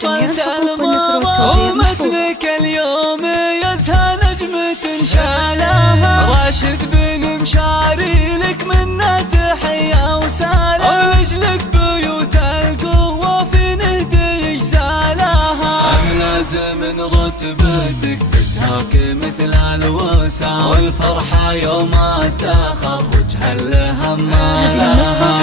وصلت المرة ومتنك اليوم يزهى نجمة شالها. راشد بن مشاري لك منا تحية وسالة، ولجلك بيوت القوة في نهدي يجزالها. لازم رتبتك تزهاك مثل الوسع، والفرحة يوم التخرج هالهمالها.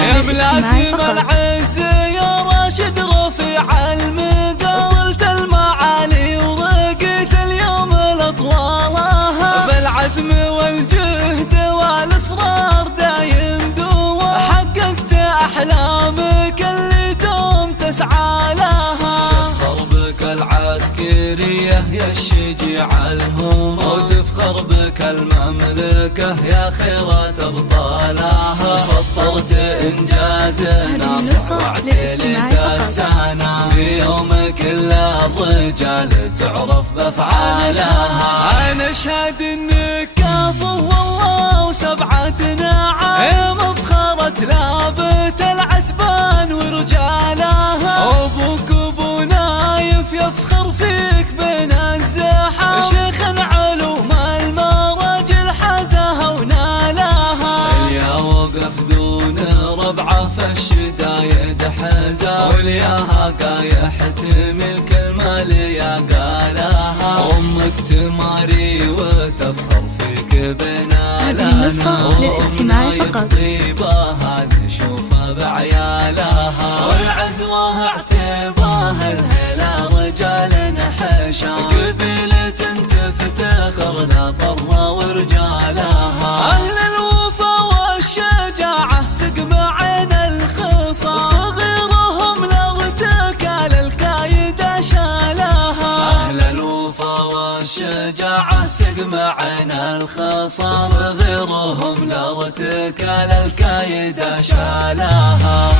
يا ملازم العز يا راشد رفيع المقام، طلت المعالي ورقيت اليوم الاطوالها. بالعزم والجهد والاصرار دايم دوا، حققت احلامك اللي دوم تسعى لها. تفخر بك العسكرية يا الشجيع الهم، وتفخر بك المملكة يا خيرات ابطالها. سطرت انجازنا واعتلت السنة، في يوم كل الرجال تعرف بافعالها. انا اشهد انك كافو والله وسبعة نعم، مفخرة لابت العتبان ورجالها. ابوك ابو نايف يفخر فيك بين الزحام، شيخ علوم المراجل حازها ونالها. يا وقف دون ربعه في الشدايد حزا، والياها قايح تمل كلمة ليا قالها. امك تماري وتفخر فيك بنالها. هذه النسخة للاستماع فقط. طيبها نشوفها بعيالها، والعزوة اعتباها الهلا رجال نحشا. قبيلة تفتخر لا طرة ورجالها. اهل الوفا والشجاعة سقم عين الخصا، صغيرهم لارتكال الكايد شالها. اهل الوفا والشجاعة سقم عين الخصا، صغيرهم لارتكال الكايد شالها.